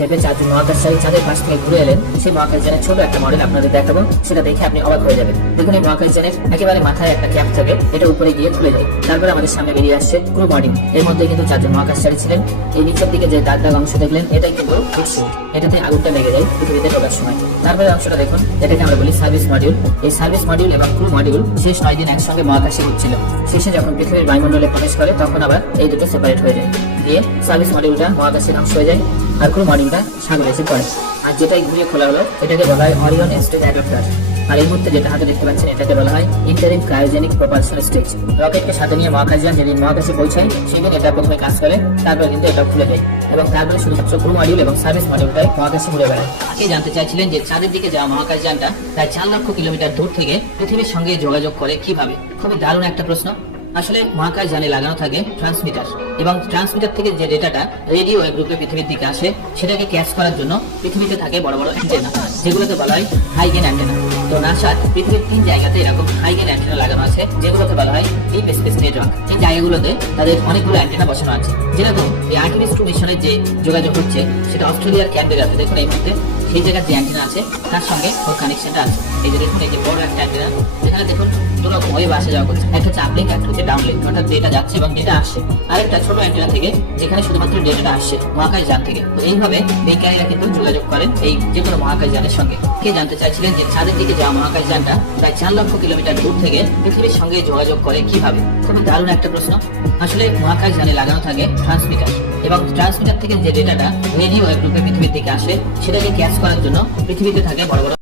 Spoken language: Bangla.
চেপে চাঁদের মহাকাশচারী চাঁদের পাশ থেকে ঘুরে এলেন, সেই মহাকাশযানের ছোট একটা মডেল আপনাদের দেখাবো। সেটা দেখে আপনি অবাক হয়ে যাবেন। দেখুন, এই মহাকাশযানের একেবারে মাথায় একটা ক্যাপ থাকে, এটা উপরে গিয়ে খুলে যায়। তারপরে আমাদের সামনে বেরিয়ে আসছে ক্রু মডিউল। এর মধ্যে কিন্তু চারজন মহাকাশচারী ছিলেন। এই নিচের দিকে যে দাগ দাগ অংশ দেখলেন, এটাই কিন্তু ফুটসুট। এটাতে আগুনটা লেগে যায় পৃথিবীতে ঢোকার সময়। তারপরে অংশটা দেখুন, এটাকে আমরা বলি সার্ভিস মডিউল। এই সার্ভিস মডিউল এবং ক্রু মডিউল শেষ 9 দিন একসঙ্গে মহাকাশে ঘুরছিল। শেষে যখন পৃথিবীর বায়ুমণ্ডলে প্রবেশ করে, তখন আবার এই দুটো সেপারেট হয়ে যায়, দিয়ে সার্ভিস মডিউলটা মহাকাশে ধ্বংস হয়ে যায়, আর ক্রু মডিউলটা সাগরে এসে পড়ে। আর যেটাই ঘুরিয়ে খোলা হলো, এটাকে বলা হয় অরিয়ন স্টেজ অ্যাডাপ্টার। আর এই মুহূর্তে যেটা হাতে দেখতে পাচ্ছেন, এটাকে বলা হয় ইন্টারিম ক্রায়োজেনিক প্রপালশন স্টেজ। রকেটকে সাথে নিয়ে মহাকাশযান যেদিন মহাকাশে পৌঁছায়, সেদিন এটা প্রথমে কাজ করে, তারপর কিন্তু এটা খুলে যায়, এবং তারপরে শুধুমাত্র ক্রু মডিউল এবং সার্ভিস মডিউলটাই মহাকাশে ঘুরে বেড়ায়। আগে জানতে চাইছিলেন যে চাঁদের দিকে যাওয়া মহাকাশযানটা প্রায় 4 লক্ষ কিলোমিটার দূর থেকে পৃথিবীর সঙ্গে যোগাযোগ করে কিভাবে। খুবই দারুণ একটা প্রশ্ন। আসলে মহাকাশযানে লাগানো থাকে ট্রান্সমিটার, এবং ট্রান্সমিটার থেকে যে ডেটাটা রেডিও ওয়েভ রূপে পৃথিবীর দিকে আসে, সেটাকে ক্যাচ করার জন্য পৃথিবীতে থাকে বড় বড় অ্যান্টেনা, যেগুলোকে বলা হয় হাই গেন অ্যান্টেনা। তো নাসার পৃথিবীর 3 জায়গাতে এরকম হাই গেন অ্যান্টেনা লাগানো আছে, যেগুলোকে বলা হয় ডিপ স্পেস নেটওয়ার্ক। এই জায়গাগুলোতে তাদের অনেকগুলো অ্যান্টেনা বসানো আছে। যেরকম এই আর্টেমিস 2 মিশনের যে যোগাযোগ হচ্ছে, সেটা অস্ট্রেলিয়ার ক্যানবেরাতে। দেখুন, এই মুহূর্তে সেই জায়গার যে অ্যান্টেনা আছে, তার সঙ্গে ওর কানেকশনটা আছে। এই যে দেখুন, এই যে বড় একটা অ্যান্টেনা, যেখানে দেখুন দুরকম ওয়েভ আসা যাওয়া করছে। একটা হচ্ছে আপলিঙ্ক, একটা হচ্ছে ডাউনলিঙ্ক, অর্থাৎ ডেটা যাচ্ছে এবং ডেটা আসছে। আরেকটা ছোট অ্যান্টেনা থেকে, যেখানে শুধুমাত্র ডেটাটা আসছে মহাকাশযান থেকে। তো এইভাবে বিজ্ঞানীরা কিন্তু যোগাযোগ করেন এই যে কোনো মহাকাশযানের সঙ্গে। কে জানতে চাইছিলেন যে চাঁদের দিকে যাওয়া মহাকাশযানটা প্রায় 4 লক্ষ কিলোমিটার দূর থেকে পৃথিবীর সঙ্গে যোগাযোগ করে কিভাবে। খুবই দারুণ একটা প্রশ্ন। আসলে মহাকাশযানে লাগানো থাকে ট্রান্সমিটার, এবং ট্রান্সমিটার থেকে যে ডেটাটা রেডিও ওয়েভ রূপে পৃথিবীর দিকে আসে, সেটাকে ক্যাচ করার জন্য পৃথিবীতে থাকে বড় বড়